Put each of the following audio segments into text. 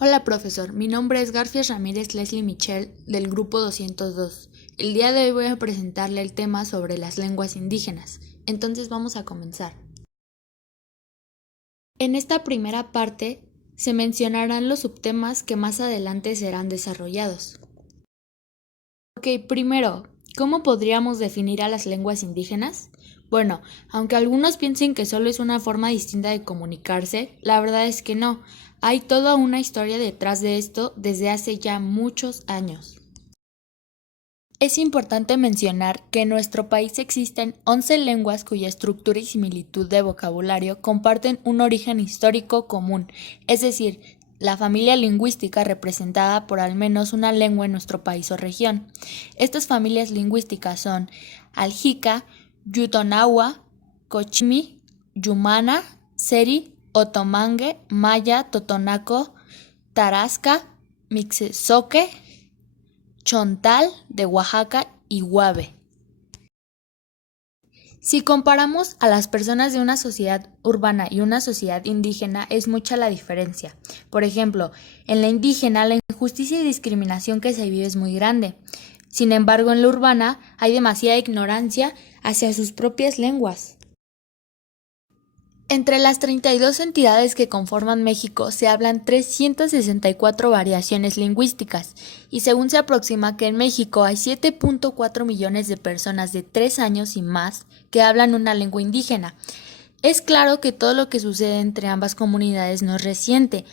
Hola profesor, mi nombre es Garfias Ramírez Leslie Michel del grupo 202. El día de hoy voy a presentarle el tema sobre las lenguas indígenas. Entonces vamos a comenzar. En esta primera parte se mencionarán los subtemas que más adelante serán desarrollados. Ok, primero, ¿cómo podríamos definir a las lenguas indígenas? Bueno, aunque algunos piensen que solo es una forma distinta de comunicarse, la verdad es que no. Hay toda una historia detrás de esto desde hace ya muchos años. Es importante mencionar que en nuestro país existen 11 lenguas cuya estructura y similitud de vocabulario comparten un origen histórico común, es decir, la familia lingüística representada por al menos una lengua en nuestro país o región. Estas familias lingüísticas son Aljica, Yutonahua, Cochimi, Yumana, Seri, Otomangue, Maya, Totonaco, Tarasca, Mixezoque, Chontal de Oaxaca y Guave. Si comparamos a las personas de una sociedad urbana y una sociedad indígena, es mucha la diferencia. Por ejemplo, en la indígena la injusticia y discriminación que se vive es muy grande. Sin embargo, en la urbana hay demasiada ignorancia hacia sus propias lenguas. Entre las 32 entidades que conforman México se hablan 364 variaciones lingüísticas y según se aproxima que en México hay 7.4 millones de personas de 3 años y más que hablan una lengua indígena. Es claro que todo lo que sucede entre ambas comunidades no es reciente.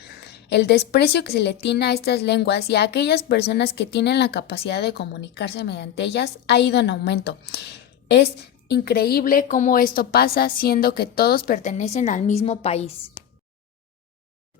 El desprecio que se le tiene a estas lenguas y a aquellas personas que tienen la capacidad de comunicarse mediante ellas ha ido en aumento. Es increíble cómo esto pasa siendo que todos pertenecen al mismo país.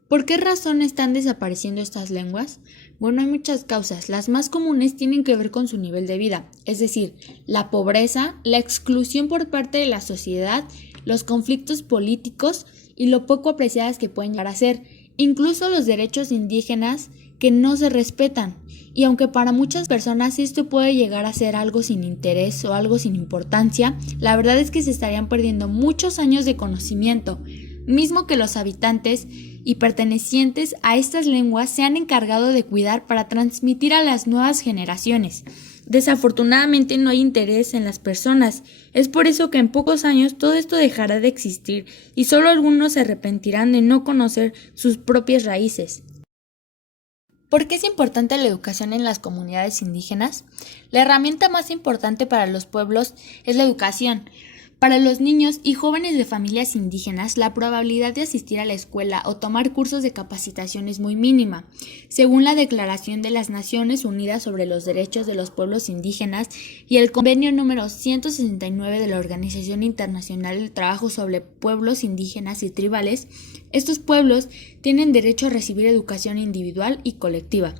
¿Por qué razón están desapareciendo estas lenguas? Bueno, hay muchas causas. Las más comunes tienen que ver con su nivel de vida, es decir, la pobreza, la exclusión por parte de la sociedad, los conflictos políticos y lo poco apreciadas que pueden llegar a ser, incluso los derechos indígenas que no se respetan. Y aunque para muchas personas esto puede llegar a ser algo sin interés o algo sin importancia, la verdad es que se estarían perdiendo muchos años de conocimiento, mismo que los habitantes y pertenecientes a estas lenguas se han encargado de cuidar para transmitir a las nuevas generaciones. Desafortunadamente no hay interés en las personas, es por eso que en pocos años todo esto dejará de existir y solo algunos se arrepentirán de no conocer sus propias raíces. ¿Por qué es importante la educación en las comunidades indígenas? La herramienta más importante para los pueblos es la educación. Para los niños y jóvenes de familias indígenas, la probabilidad de asistir a la escuela o tomar cursos de capacitación es muy mínima. Según la Declaración de las Naciones Unidas sobre los Derechos de los Pueblos Indígenas y el Convenio número 169 de la Organización Internacional del Trabajo sobre Pueblos Indígenas y Tribales, estos pueblos tienen derecho a recibir educación individual y colectiva.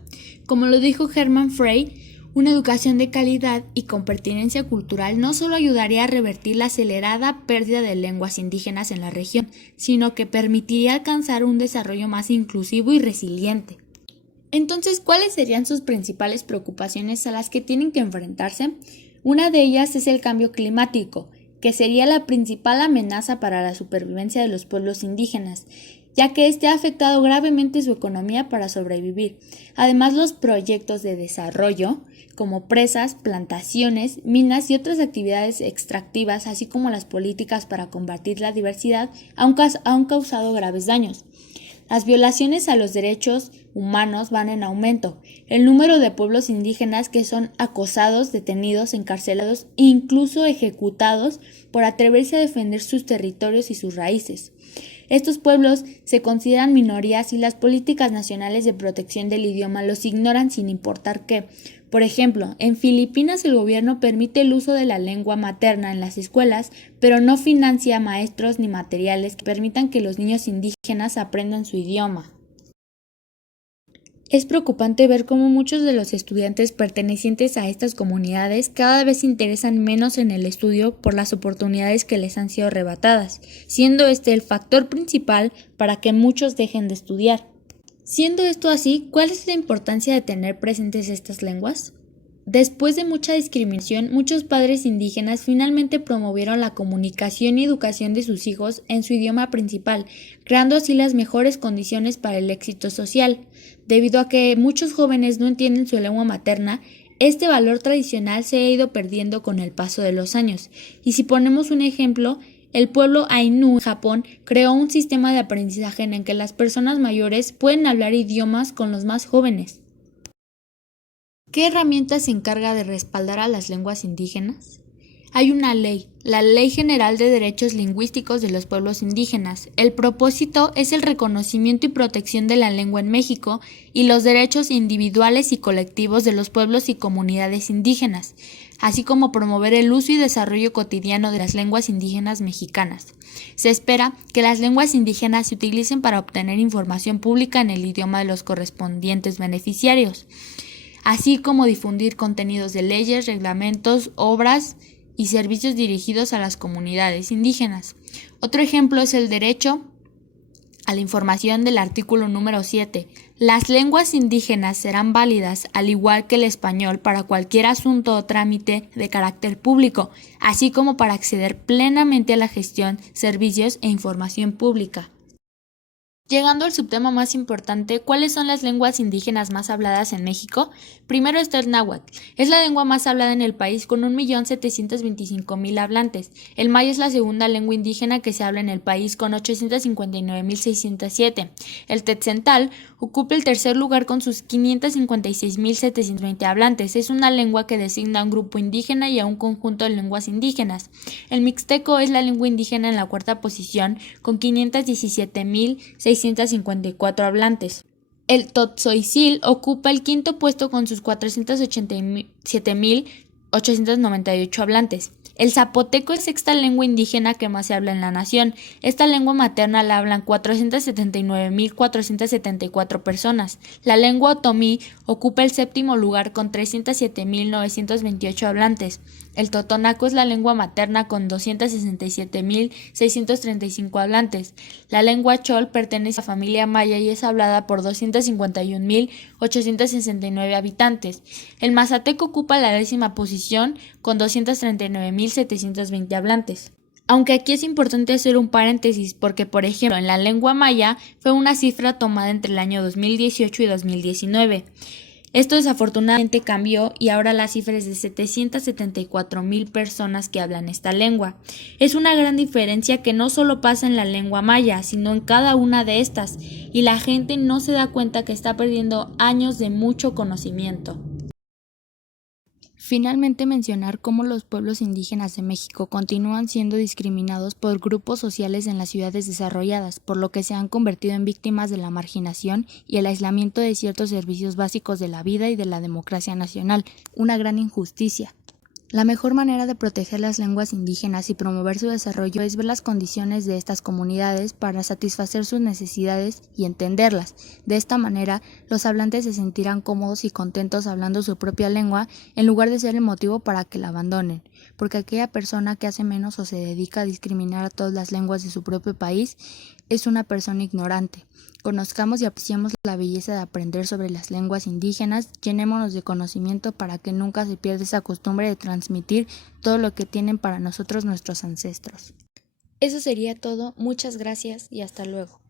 Como lo dijo Hermann Frey, una educación de calidad y con pertinencia cultural no solo ayudaría a revertir la acelerada pérdida de lenguas indígenas en la región, sino que permitiría alcanzar un desarrollo más inclusivo y resiliente. Entonces, ¿cuáles serían sus principales preocupaciones a las que tienen que enfrentarse? Una de ellas es el cambio climático, que sería la principal amenaza para la supervivencia de los pueblos indígenas, ya que este ha afectado gravemente su economía para sobrevivir. Además, los proyectos de desarrollo, como presas, plantaciones, minas y otras actividades extractivas, así como las políticas para combatir la diversidad, han causado graves daños. Las violaciones a los derechos humanos van en aumento. El número de pueblos indígenas que son acosados, detenidos, encarcelados e incluso ejecutados por atreverse a defender sus territorios y sus raíces. Estos pueblos se consideran minorías y las políticas nacionales de protección del idioma los ignoran sin importar qué. Por ejemplo, en Filipinas el gobierno permite el uso de la lengua materna en las escuelas, pero no financia maestros ni materiales que permitan que los niños indígenas aprendan su idioma. Es preocupante ver cómo muchos de los estudiantes pertenecientes a estas comunidades cada vez se interesan menos en el estudio por las oportunidades que les han sido arrebatadas, siendo este el factor principal para que muchos dejen de estudiar. Siendo esto así, ¿cuál es la importancia de tener presentes estas lenguas? Después de mucha discriminación, muchos padres indígenas finalmente promovieron la comunicación y educación de sus hijos en su idioma principal, creando así las mejores condiciones para el éxito social. Debido a que muchos jóvenes no entienden su lengua materna, este valor tradicional se ha ido perdiendo con el paso de los años. Y si ponemos un ejemplo, el pueblo Ainu en Japón creó un sistema de aprendizaje en el que las personas mayores pueden hablar idiomas con los más jóvenes. ¿Qué herramienta se encarga de respaldar a las lenguas indígenas? Hay una ley, la Ley General de Derechos Lingüísticos de los Pueblos Indígenas. El propósito es el reconocimiento y protección de la lengua en México y los derechos individuales y colectivos de los pueblos y comunidades indígenas, así como promover el uso y desarrollo cotidiano de las lenguas indígenas mexicanas. Se espera que las lenguas indígenas se utilicen para obtener información pública en el idioma de los correspondientes beneficiarios, así como difundir contenidos de leyes, reglamentos, obras y servicios dirigidos a las comunidades indígenas. Otro ejemplo es el derecho a la información del artículo número 7. Las lenguas indígenas serán válidas, al igual que el español, para cualquier asunto o trámite de carácter público, así como para acceder plenamente a la gestión, servicios e información pública. Llegando al subtema más importante, ¿cuáles son las lenguas indígenas más habladas en México? Primero está el náhuatl. Es la lengua más hablada en el país con 1.725.000 hablantes. El maya es la segunda lengua indígena que se habla en el país con 859.607. El tzetzental ocupa el tercer lugar con sus 556.720 hablantes. Es una lengua que designa a un grupo indígena y a un conjunto de lenguas indígenas. El mixteco es la lengua indígena en la cuarta posición con 517.654 hablantes. El totzoitzil ocupa el quinto puesto con sus 487.898 hablantes. El zapoteco es la sexta lengua indígena que más se habla en la nación. Esta lengua materna la hablan 479.474 personas. La lengua otomí ocupa el séptimo lugar con 307.928 hablantes. El totonaco es la lengua materna con 267.635 hablantes. La lengua chol pertenece a la familia maya y es hablada por 251.869 habitantes. El mazateco ocupa la décima posición con 239.720 hablantes. Aunque aquí es importante hacer un paréntesis porque, por ejemplo, en la lengua maya fue una cifra tomada entre el año 2018 y 2019. Esto desafortunadamente cambió y ahora la cifra es de 774.000 personas que hablan esta lengua. Es una gran diferencia que no solo pasa en la lengua maya, sino en cada una de estas, y la gente no se da cuenta que está perdiendo años de mucho conocimiento. Finalmente, mencionar cómo los pueblos indígenas de México continúan siendo discriminados por grupos sociales en las ciudades desarrolladas, por lo que se han convertido en víctimas de la marginación y el aislamiento de ciertos servicios básicos de la vida y de la democracia nacional, una gran injusticia. La mejor manera de proteger las lenguas indígenas y promover su desarrollo es ver las condiciones de estas comunidades para satisfacer sus necesidades y entenderlas. De esta manera, los hablantes se sentirán cómodos y contentos hablando su propia lengua en lugar de ser el motivo para que la abandonen, porque aquella persona que hace menos o se dedica a discriminar a todas las lenguas de su propio país es una persona ignorante. Conozcamos y apreciemos la belleza de aprender sobre las lenguas indígenas, llenémonos de conocimiento para que nunca se pierda esa costumbre de transmitir todo lo que tienen para nosotros nuestros ancestros. Eso sería todo, muchas gracias y hasta luego.